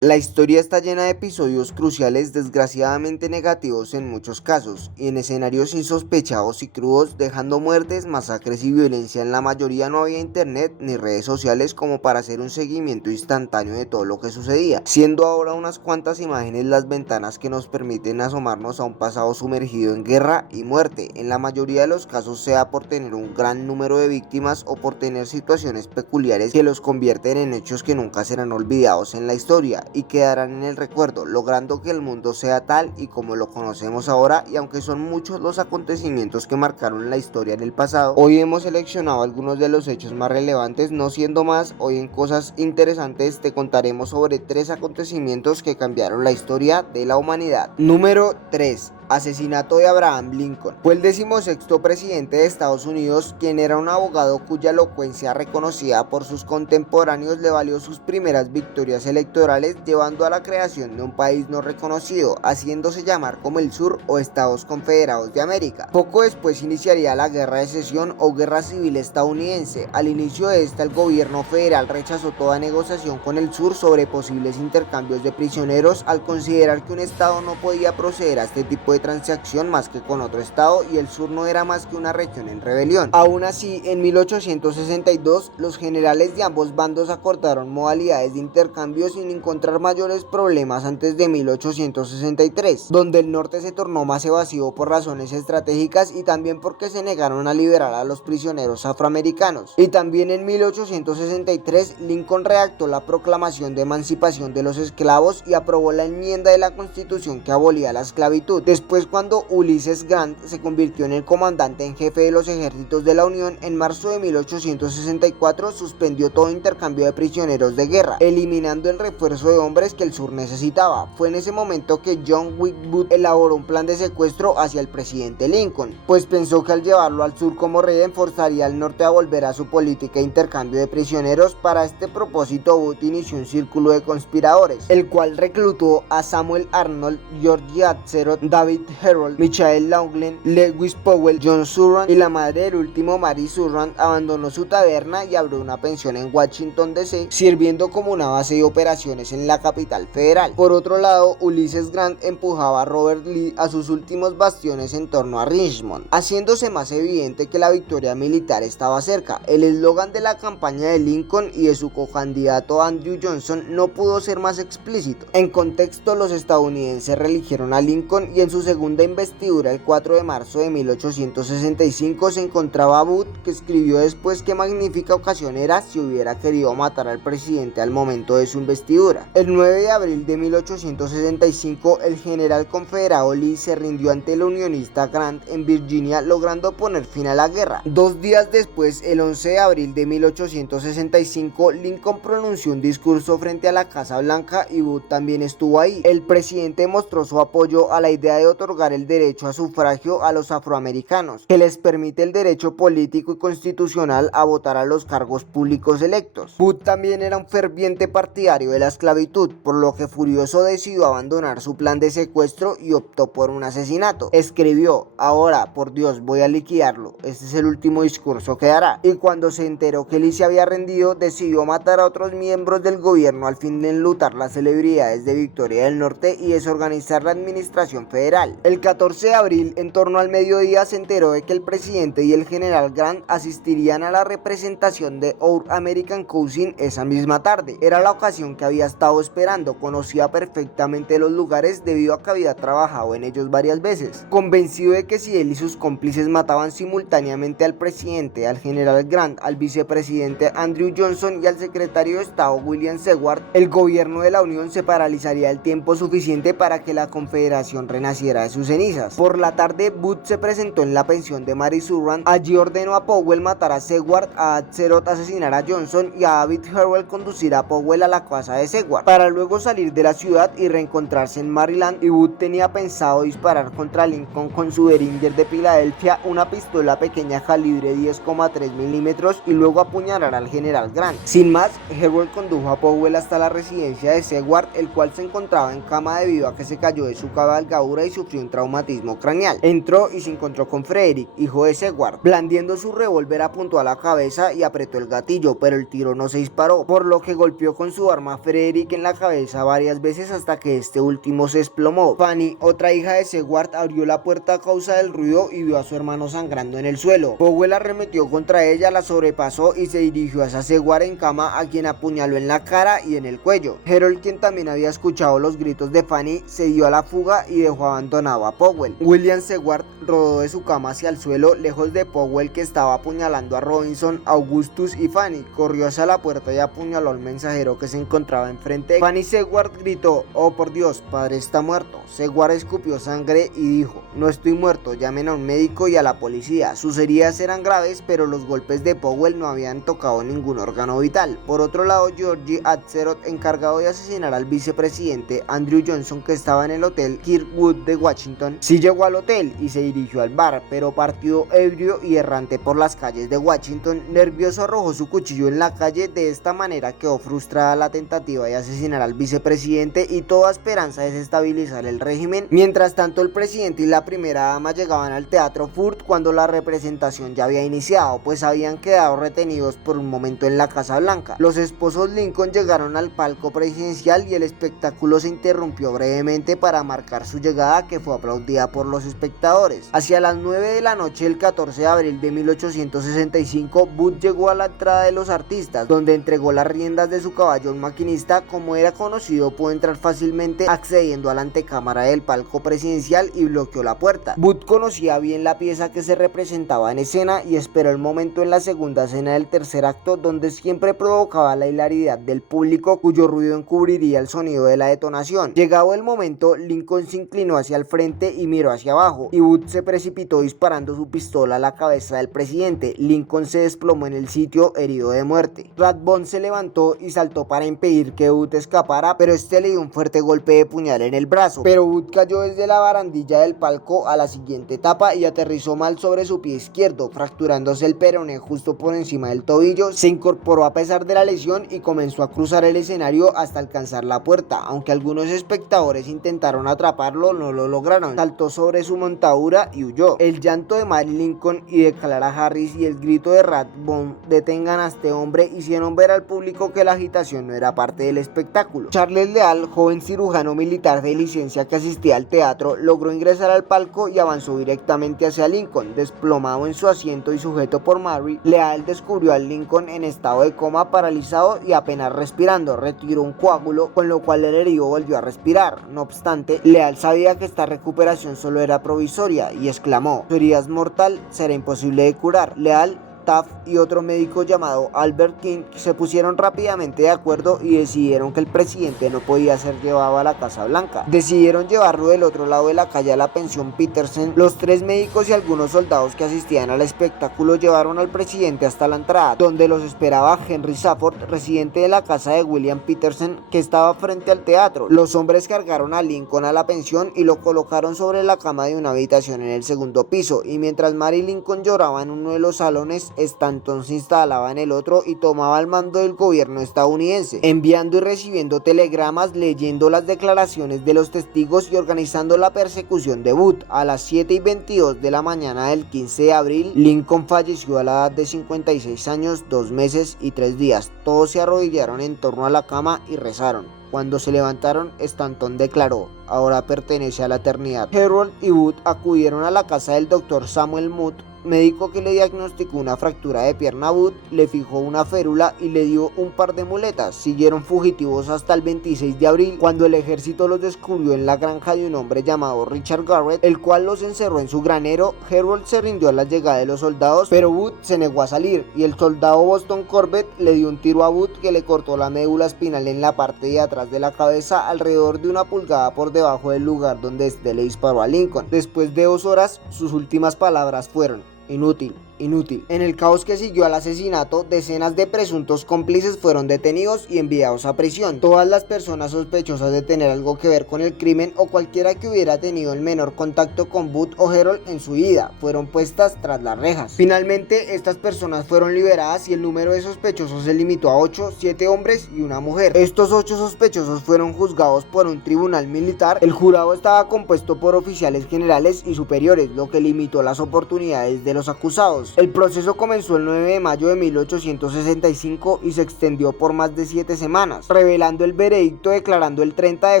La historia está llena de episodios cruciales desgraciadamente negativos en muchos casos, y en escenarios insospechados y crudos, dejando muertes, masacres y violencia. En la mayoría no había internet ni redes sociales como para hacer un seguimiento instantáneo de todo lo que sucedía, siendo ahora unas cuantas imágenes las ventanas que nos permiten asomarnos a un pasado sumergido en guerra y muerte, en la mayoría de los casos sea por tener un gran número de víctimas o por tener situaciones peculiares que los convierten en hechos que nunca serán olvidados en la historia y quedarán en el recuerdo, logrando que el mundo sea tal y como lo conocemos ahora. Y aunque son muchos los acontecimientos que marcaron la historia en el pasado, hoy hemos seleccionado algunos de los hechos más relevantes. No siendo más, hoy en Cosas Interesantes te contaremos sobre 3 acontecimientos que cambiaron la historia de la humanidad. Número 3. Asesinato de Abraham Lincoln. Fue el 16º presidente de Estados Unidos, quien era un abogado cuya elocuencia, reconocida por sus contemporáneos, le valió sus primeras victorias electorales, llevando a la creación de un país no reconocido, haciéndose llamar como el Sur o Estados Confederados de América. Poco después iniciaría la Guerra de Secesión o Guerra Civil estadounidense. Al inicio de esta, el gobierno federal rechazó toda negociación con el Sur sobre posibles intercambios de prisioneros, al considerar que un estado no podía proceder a este tipo de transacción más que con otro estado, y el Sur no era más que una región en rebelión. Aún así, en 1862, los generales de ambos bandos acordaron modalidades de intercambio sin encontrar mayores problemas antes de 1863, donde el norte se tornó más evasivo por razones estratégicas y también porque se negaron a liberar a los prisioneros afroamericanos. Y también en 1863, Lincoln redactó la Proclamación de Emancipación de los Esclavos y aprobó la enmienda de la Constitución que abolía la esclavitud. Después, cuando Ulysses Grant se convirtió en el comandante en jefe de los ejércitos de la Unión, en marzo de 1864 suspendió todo intercambio de prisioneros de guerra, eliminando el refuerzo de hombres que el Sur necesitaba. Fue en ese momento que John Wilkes elaboró un plan de secuestro hacia el presidente Lincoln, pues pensó que al llevarlo al sur como rehén forzaría al norte a volver a su política de intercambio de prisioneros. Para este propósito, Booth inició un círculo de conspiradores, el cual reclutó a Samuel Arnold, George Atzerodt, David Herold, Michael Laughlin, Lewis Powell, John Surratt y la madre del último, Mary Surratt, abandonó su taberna y abrió una pensión en Washington DC, sirviendo como una base de operaciones en la capital federal. Por otro lado, Ulysses Grant empujaba a Robert Lee a sus últimos bastiones en torno a Richmond, haciéndose más evidente que la victoria militar estaba cerca. El eslogan de la campaña de Lincoln y de su cocandidato Andrew Johnson no pudo ser más explícito. En contexto, los estadounidenses reeligieron a Lincoln, y en su segunda investidura el 4 de marzo de 1865 se encontraba Booth, que escribió después qué magnífica ocasión era si hubiera querido matar al presidente al momento de su investidura. El 9 de abril de 1865 el general confederado Lee se rindió ante el unionista Grant en Virginia, logrando poner fin a la guerra. 2 días después, el 11 de abril de 1865, Lincoln pronunció un discurso frente a la Casa Blanca y Booth también estuvo ahí. El presidente mostró su apoyo a la idea de otorgar el derecho a sufragio a los afroamericanos, que les permite el derecho político y constitucional a votar a los cargos públicos electos. Booth también era un ferviente partidario de la esclavitud, por lo que furioso decidió abandonar su plan de secuestro y optó por un asesinato. Escribió: "Ahora, por Dios, voy a liquidarlo. Este es el último discurso que dará". Y cuando se enteró que Lee se había rendido, decidió matar a otros miembros del gobierno al fin de enlutar las celebridades de Victoria del Norte y desorganizar la administración federal. El 14 de abril, en torno al mediodía, se enteró de que el presidente y el general Grant asistirían a la representación de Our American Cousin esa misma tarde. Era la ocasión que había estado esperando. Conocía perfectamente los lugares debido a que había trabajado en ellos varias veces. Convencido de que si él y sus cómplices mataban simultáneamente al presidente, al general Grant, al vicepresidente Andrew Johnson y al secretario de Estado William Seward, el gobierno de la Unión se paralizaría el tiempo suficiente para que la Confederación renaciera de sus cenizas. Por la tarde, Booth se presentó en la pensión de Mary Surratt. Allí ordenó a Powell matar a Seward, a Atzerodt asesinar a Johnson y a David Herold conducir a Powell a la casa de Seward, para luego salir de la ciudad y reencontrarse en Maryland. Y Booth tenía pensado disparar contra Lincoln con su Derringer de Filadelfia, una pistola pequeña calibre 10,3 milímetros, y luego apuñalar al general Grant. Sin más, Herold condujo a Powell hasta la residencia de Seward, el cual se encontraba en cama debido a que se cayó de su cabalgadura y sufrió un traumatismo craneal. Entró y se encontró con Frederick, hijo de Seward. Blandiendo su revólver apuntó a la cabeza y apretó el gatillo, pero el tiro no se disparó, por lo que golpeó con su arma a Frederick en la cabeza varias veces hasta que este último se desplomó. Fanny, otra hija de Seward, abrió la puerta a causa del ruido y vio a su hermano sangrando en el suelo. Powell arremetió contra ella, la sobrepasó y se dirigió hacia Seward en cama, a quien apuñaló en la cara y en el cuello. Harold, quien también había escuchado los gritos de Fanny, se dio a la fuga y dejó abandonado a Powell. William Seward rodó de su cama hacia el suelo, lejos de Powell, que estaba apuñalando a Robinson, Augustus y Fanny. Corrió hacia la puerta y apuñaló al mensajero que se encontraba enfrente. Fanny Seward gritó: "Oh por Dios, padre está muerto". Seward escupió sangre y dijo: "No estoy muerto, llamen a un médico y a la policía". Sus heridas eran graves, pero los golpes de Powell no habían tocado ningún órgano vital. Por otro lado, George Atzerodt, encargado de asesinar al vicepresidente Andrew Johnson, que estaba en el hotel Kirkwood de Washington, sí llegó al hotel y se dirigió al bar, pero partió ebrio y errante por las calles de Washington. Nervioso arrojó su cuchillo en la calle. De esta manera quedó frustrada la tentativa de asesinar al vicepresidente y toda esperanza de desestabilizar el régimen. Mientras tanto, el presidente y la primera dama llegaban al Teatro Furt cuando la representación ya había iniciado, pues habían quedado retenidos por un momento en la Casa Blanca. Los esposos Lincoln llegaron al palco presidencial y el espectáculo se interrumpió brevemente para marcar su llegada, que fue aplaudida por los espectadores. Hacia las 9 de la noche del 14 de abril de 1865, Booth llegó a la entrada de los artistas, donde entregó las riendas de su caballo a un maquinista. Como era conocido, pudo entrar fácilmente accediendo a la antecámara del palco presidencial y bloqueó la puerta. Booth conocía bien la pieza que se representaba en escena y esperó el momento en la segunda escena del tercer acto, donde siempre provocaba la hilaridad del público, cuyo ruido encubriría el sonido de la detonación. Llegado el momento, Lincoln se inclinó hacia el frente y miró hacia abajo, y Booth se precipitó disparando su pistola a la cabeza del presidente. Lincoln se desplomó en el sitio, herido de muerte. Rathbone se levantó y saltó para impedir que Booth escapara, pero este le dio un fuerte golpe de puñal en el brazo. Pero Booth cayó desde la barandilla del palco a la siguiente etapa y aterrizó mal sobre su pie izquierdo, fracturándose el peroné justo por encima del tobillo. Se incorporó a pesar de la lesión y comenzó a cruzar el escenario hasta alcanzar la puerta. Aunque algunos espectadores intentaron atraparlo, no lo lograron. Saltó sobre su montadura y huyó. El llanto de Mary Lincoln y de Clara Harris y el grito de Rathbone: "Detengan a este hombre", hicieron ver al público que la agitación no era parte del espectáculo. Charles Leal, joven cirujano militar de licencia que asistía al teatro, logró ingresar al palco y avanzó directamente hacia Lincoln. Desplomado en su asiento y sujeto por Mary, Leal descubrió a Lincoln en estado de coma, paralizado y apenas respirando. Retiró un coágulo, con lo cual el herido volvió a respirar. No obstante, Leal sabía que esta recuperación solo era provisoria y exclamó: "Su herida es mortal, será imposible de curar". Leal, Taft y otro médico llamado Albert King se pusieron rápidamente de acuerdo y decidieron que el presidente no podía ser llevado a la Casa Blanca. Decidieron llevarlo del otro lado de la calle a la pensión Petersen. Los tres médicos y algunos soldados que asistían al espectáculo llevaron al presidente hasta la entrada, donde los esperaba Henry Safford, residente de la casa de William Petersen, que estaba frente al teatro. Los hombres cargaron a Lincoln a la pensión y lo colocaron sobre la cama de una habitación en el segundo piso, y mientras Mary Lincoln lloraba en uno de los salones, Stanton se instalaba en el otro y tomaba el mando del gobierno estadounidense, enviando y recibiendo telegramas, leyendo las declaraciones de los testigos y organizando la persecución de Booth. A las 7:22 de la mañana del 15 de abril, Lincoln falleció a la edad de 56 años, 2 meses y 3 días. Todos se arrodillaron en torno a la cama y rezaron. Cuando se levantaron, Stanton declaró: "Ahora pertenece a la eternidad". Harold y Booth acudieron a la casa del Dr. Samuel Mudd, médico que le diagnosticó una fractura de pierna a Booth, le fijó una férula y le dio un par de muletas. Siguieron fugitivos hasta el 26 de abril, cuando el ejército los descubrió en la granja de un hombre llamado Richard Garrett, el cual los encerró en su granero. Harold se rindió a la llegada de los soldados, pero Booth se negó a salir, y el soldado Boston Corbett le dio un tiro a Booth que le cortó la médula espinal en la parte de atrás de la cabeza, alrededor de 1 pulgada por debajo del lugar donde este le disparó a Lincoln. Después de 2 horas, sus últimas palabras fueron: "Inútil, inútil. En el caos que siguió al asesinato, decenas de presuntos cómplices fueron detenidos y enviados a prisión. Todas las personas sospechosas de tener algo que ver con el crimen o cualquiera que hubiera tenido el menor contacto con Booth o Herold en su vida fueron puestas tras las rejas. Finalmente, estas personas fueron liberadas y el número de sospechosos se limitó a 8, 7 hombres y una mujer. Estos 8 sospechosos fueron juzgados por un tribunal militar. El jurado estaba compuesto por oficiales generales y superiores, lo que limitó las oportunidades de los acusados. El proceso comenzó el 9 de mayo de 1865 y se extendió por más de 7 semanas, revelando el veredicto declarando el 30 de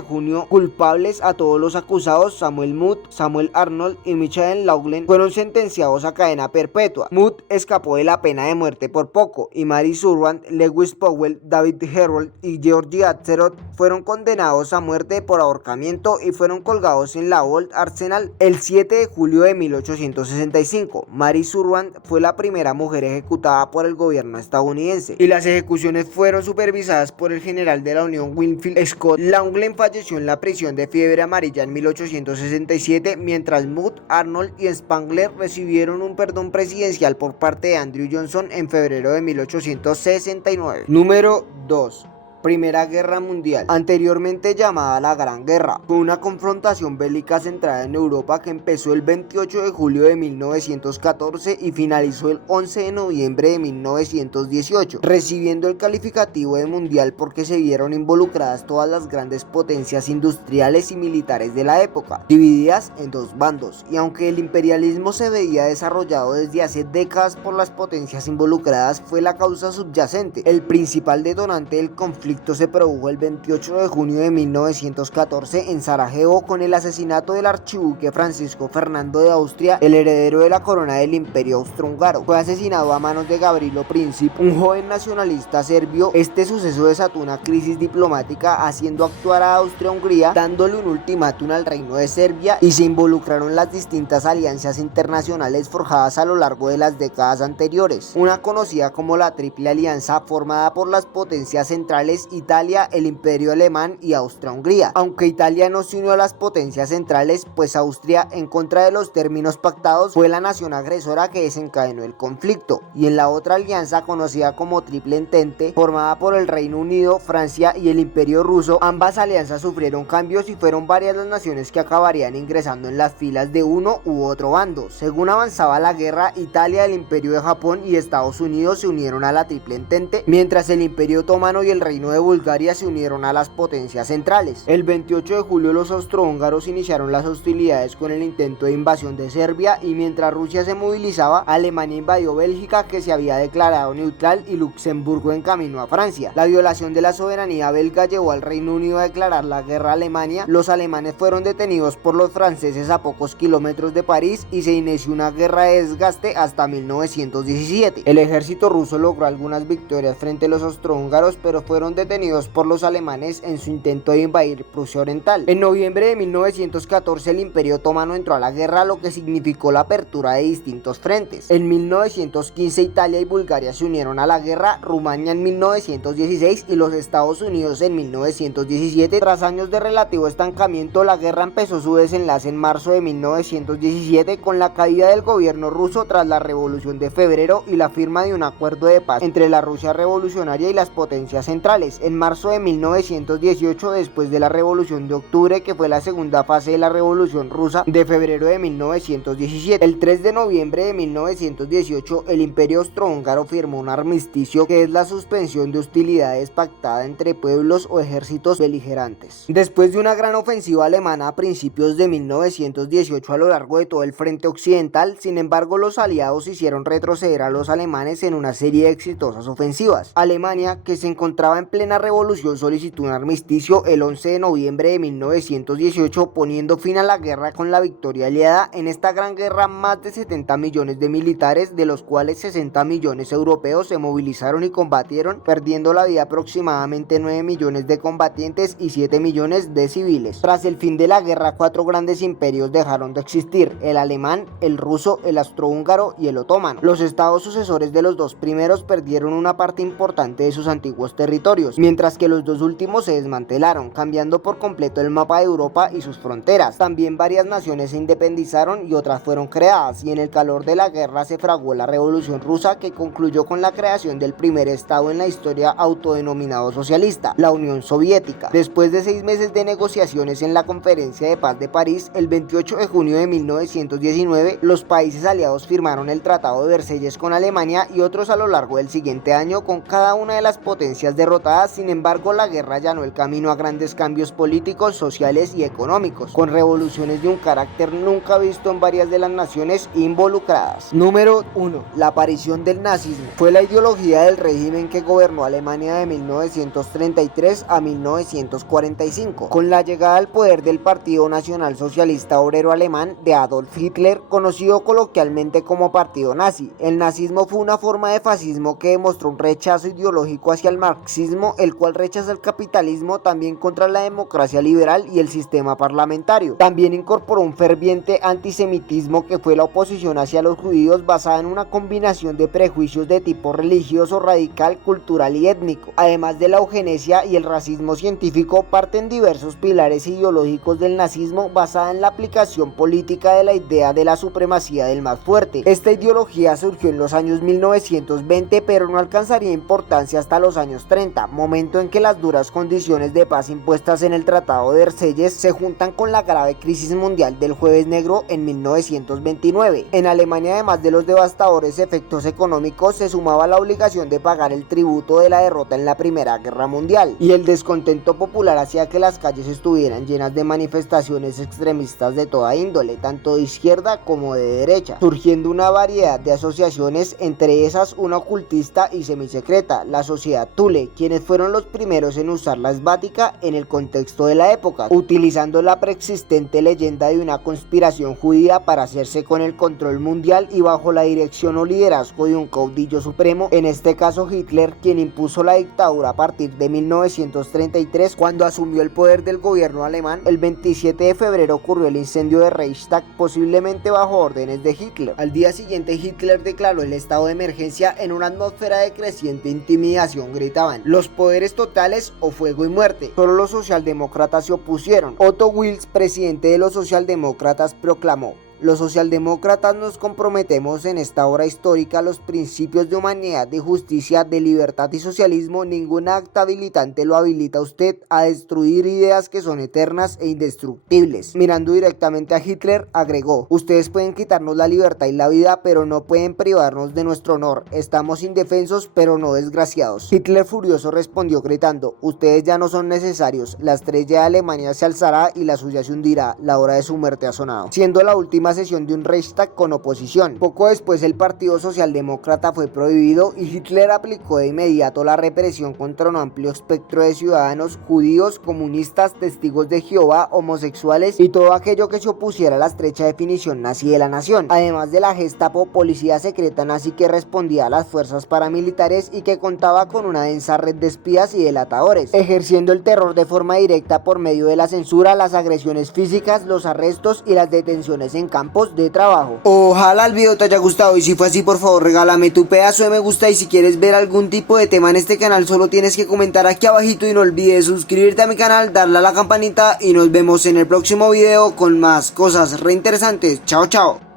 junio culpables a todos los acusados. Samuel Moot, Samuel Arnold y Michael Laughlin fueron sentenciados a cadena perpetua. Moot escapó de la pena de muerte por poco y Mary Surratt, Lewis Powell, David Herold y George Atzerodt fueron condenados a muerte por ahorcamiento y fueron colgados en la Old Arsenal el 7 de julio de 1865. Mary Surratt fue la primera mujer ejecutada por el gobierno estadounidense y las ejecuciones fueron supervisadas por el general de la Unión Winfield Scott. Laughlin falleció en la prisión de Fiebre Amarilla en 1867, mientras Moot, Arnold y Spangler recibieron un perdón presidencial por parte de Andrew Johnson en febrero de 1869. Número 2. Primera Guerra Mundial, anteriormente llamada la Gran Guerra, fue una confrontación bélica centrada en Europa que empezó el 28 de julio de 1914 y finalizó el 11 de noviembre de 1918, recibiendo el calificativo de mundial porque se vieron involucradas todas las grandes potencias industriales y militares de la época, divididas en dos bandos, y aunque el imperialismo se veía desarrollado desde hace décadas por las potencias involucradas, fue la causa subyacente. El principal detonante del conflicto se produjo el 28 de junio de 1914 en Sarajevo con el asesinato del archiduque Francisco Fernando de Austria, el heredero de la corona del Imperio Austrohúngaro. Fue asesinado a manos de Gavrilo Princip, un joven nacionalista serbio. Este suceso desató una crisis diplomática, haciendo actuar a Austria-Hungría, dándole un ultimátum al reino de Serbia, y se involucraron las distintas alianzas internacionales forjadas a lo largo de las décadas anteriores. Una conocida como la Triple Alianza, formada por las potencias centrales Italia, el Imperio Alemán y Austria-Hungría. Aunque Italia no se unió a las potencias centrales, pues Austria, en contra de los términos pactados, fue la nación agresora que desencadenó el conflicto. Y en la otra alianza, conocida como Triple Entente, formada por el Reino Unido, Francia y el Imperio Ruso, ambas alianzas sufrieron cambios y fueron varias las naciones que acabarían ingresando en las filas de uno u otro bando. Según avanzaba la guerra, Italia, el Imperio de Japón y Estados Unidos se unieron a la Triple Entente, mientras el Imperio Otomano y el Reino de Bulgaria se unieron a las potencias centrales. El 28 de julio los austrohúngaros iniciaron las hostilidades con el intento de invasión de Serbia, y mientras Rusia se movilizaba, Alemania invadió Bélgica, que se había declarado neutral, y Luxemburgo encaminó a Francia. La violación de la soberanía belga llevó al Reino Unido a declarar la guerra a Alemania. Los alemanes fueron detenidos por los franceses a pocos kilómetros de París y se inició una guerra de desgaste hasta 1917. El ejército ruso logró algunas victorias frente a los austrohúngaros, pero fueron detenidos por los alemanes en su intento de invadir Prusia Oriental. En noviembre de 1914 el Imperio Otomano entró a la guerra, lo que significó la apertura de distintos frentes. En 1915 Italia y Bulgaria se unieron a la guerra, Rumania en 1916 y los Estados Unidos en 1917. Tras años de relativo estancamiento, la guerra empezó su desenlace en marzo de 1917 con la caída del gobierno ruso tras la Revolución de Febrero y la firma de un acuerdo de paz entre la Rusia revolucionaria y las potencias centrales. En marzo de 1918, después de la Revolución de Octubre, que fue la segunda fase de la Revolución Rusa de febrero de 1917, el 3 de noviembre de 1918, el Imperio Austrohúngaro firmó un armisticio, que es la suspensión de hostilidades pactada entre pueblos o ejércitos beligerantes. Después de una gran ofensiva alemana a principios de 1918 a lo largo de todo el frente occidental, sin embargo, los aliados hicieron retroceder a los alemanes en una serie de exitosas ofensivas. Alemania, que se encontraba en plena revolución, solicitó un armisticio el 11 de noviembre de 1918, poniendo fin a la guerra con la victoria aliada. En esta gran guerra, más de 70 millones de militares, de los cuales 60 millones europeos, se movilizaron y combatieron, perdiendo la vida aproximadamente 9 millones de combatientes y 7 millones de civiles. Tras el fin de la guerra, 4 grandes imperios dejaron de existir: el alemán, el ruso, el austrohúngaro y el otomano. Los estados sucesores de los dos primeros perdieron una parte importante de sus antiguos territorios. territorios, mientras que los dos últimos se desmantelaron, cambiando por completo el mapa de Europa y sus fronteras. También varias naciones se independizaron y otras fueron creadas, y en el calor de la guerra se fraguó la Revolución Rusa, que concluyó con la creación del primer estado en la historia autodenominado socialista, la Unión Soviética. Después de 6 meses de negociaciones en la Conferencia de Paz de París, el 28 de junio de 1919, los países aliados firmaron el Tratado de Versalles con Alemania y otros a lo largo del siguiente año con cada una de las potencias derrotadas. Sin embargo, la guerra allanó el camino a grandes cambios políticos, sociales y económicos, con revoluciones de un carácter nunca visto en varias de las naciones involucradas. Número 1. La aparición del nazismo. Fue la ideología del régimen que gobernó Alemania de 1933 a 1945. Con la llegada al poder del Partido Nacional Socialista Obrero Alemán de Adolf Hitler, conocido coloquialmente como Partido Nazi, el nazismo fue una forma de fascismo que demostró un rechazo ideológico hacia el marxismo, el cual rechaza el capitalismo, también contra la democracia liberal y el sistema parlamentario. También incorporó un ferviente antisemitismo, que fue la oposición hacia los judíos basada en una combinación de prejuicios de tipo religioso, radical, cultural y étnico. Además de la eugenesia y el racismo científico, parten diversos pilares ideológicos del nazismo basada en la aplicación política de la idea de la supremacía del más fuerte. Esta ideología surgió en los años 1920, pero no alcanzaría importancia hasta los años 30, momento en que las duras condiciones de paz impuestas en el Tratado de Versalles se juntan con la grave crisis mundial del Jueves Negro en 1929. En Alemania, además de los devastadores efectos económicos, se sumaba la obligación de pagar el tributo de la derrota en la Primera Guerra Mundial, y el descontento popular hacía que las calles estuvieran llenas de manifestaciones extremistas de toda índole, tanto de izquierda como de derecha, surgiendo una variedad de asociaciones, entre esas una ocultista y semisecreta, la Sociedad Thule, quienes fueron los primeros en usar la esvática en el contexto de la época, utilizando la preexistente leyenda de una conspiración judía para hacerse con el control mundial y bajo la dirección o liderazgo de un caudillo supremo, en este caso Hitler, quien impuso la dictadura a partir de 1933, cuando asumió el poder del gobierno alemán. El 27 de febrero ocurrió el incendio de Reichstag, posiblemente bajo órdenes de Hitler. Al día siguiente, Hitler declaró el estado de emergencia. En una atmósfera de creciente intimidación gritaban: los poderes totales o fuego y muerte. Solo los socialdemócratas se opusieron. Otto Wills, presidente de los socialdemócratas, proclamó: los socialdemócratas nos comprometemos en esta hora histórica a los principios de humanidad, de justicia, de libertad y socialismo. Ningún acta habilitante lo habilita a usted a destruir ideas que son eternas e indestructibles. Mirando directamente a Hitler, agregó: ustedes pueden quitarnos la libertad y la vida, pero no pueden privarnos de nuestro honor. Estamos indefensos, pero no desgraciados. Hitler, furioso, respondió gritando: ustedes ya no son necesarios. La estrella de Alemania se alzará y la suya se hundirá. La hora de su muerte ha sonado. Siendo la última sesión de un Reichstag con oposición. Poco después, el Partido Socialdemócrata fue prohibido y Hitler aplicó de inmediato la represión contra un amplio espectro de ciudadanos: judíos, comunistas, testigos de Jehová, homosexuales y todo aquello que se opusiera a la estrecha definición nazi de la nación. Además de la Gestapo, policía secreta nazi que respondía a las fuerzas paramilitares y que contaba con una densa red de espías y delatadores, ejerciendo el terror de forma directa por medio de la censura, las agresiones físicas, los arrestos y las detenciones en campos de trabajo. Ojalá el video te haya gustado, y si fue así, por favor regálame tu pedazo de me gusta, y si quieres ver algún tipo de tema en este canal solo tienes que comentar aquí abajito, y no olvides suscribirte a mi canal, darle a la campanita y nos vemos en el próximo video con más cosas re interesantes. Chao chao.